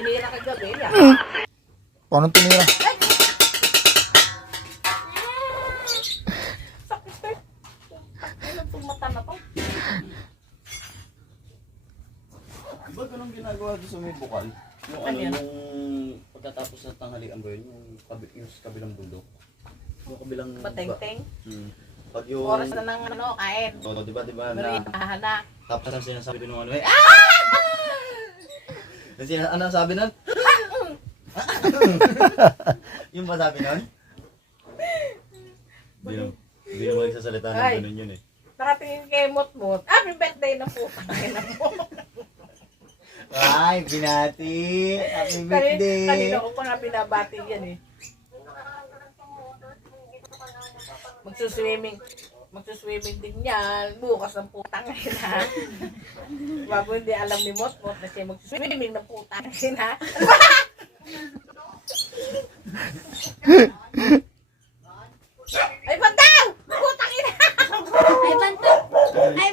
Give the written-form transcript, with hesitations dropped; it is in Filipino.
tinira kagabi yan. Paano tinira? Sakit eh. Ano itong mata na to? Diba ganun ginagawa doon sa may bukal? Yung Ano yan? yung pagkatapos ng tanghalian ba yun? Yung sa kabilang bundok? Yung kabilang... Bateng-teng. Pag yung... Oras na ng ano, kain. Oo, diba na... Merientahan na. Tapos ang sinasabi nung ano eh... Ano ang sabi nun? Yung ba sabi nun? Hindi naman nagsasalita ng Ay. ganun yun eh. Nakatingin kay Mot-Mot. Happy birthday na po. Kaya mo. Ay, binati! Happy birthday! Kanina ko pa nga binabati yan eh. Magsuswimming din yan. Bukas ng putang ina. Bago hindi alam ni Mot-Mot na siya magsuswimming ng putang ina. Ay, bandaw! Putang ina! Ay, banto! Ay,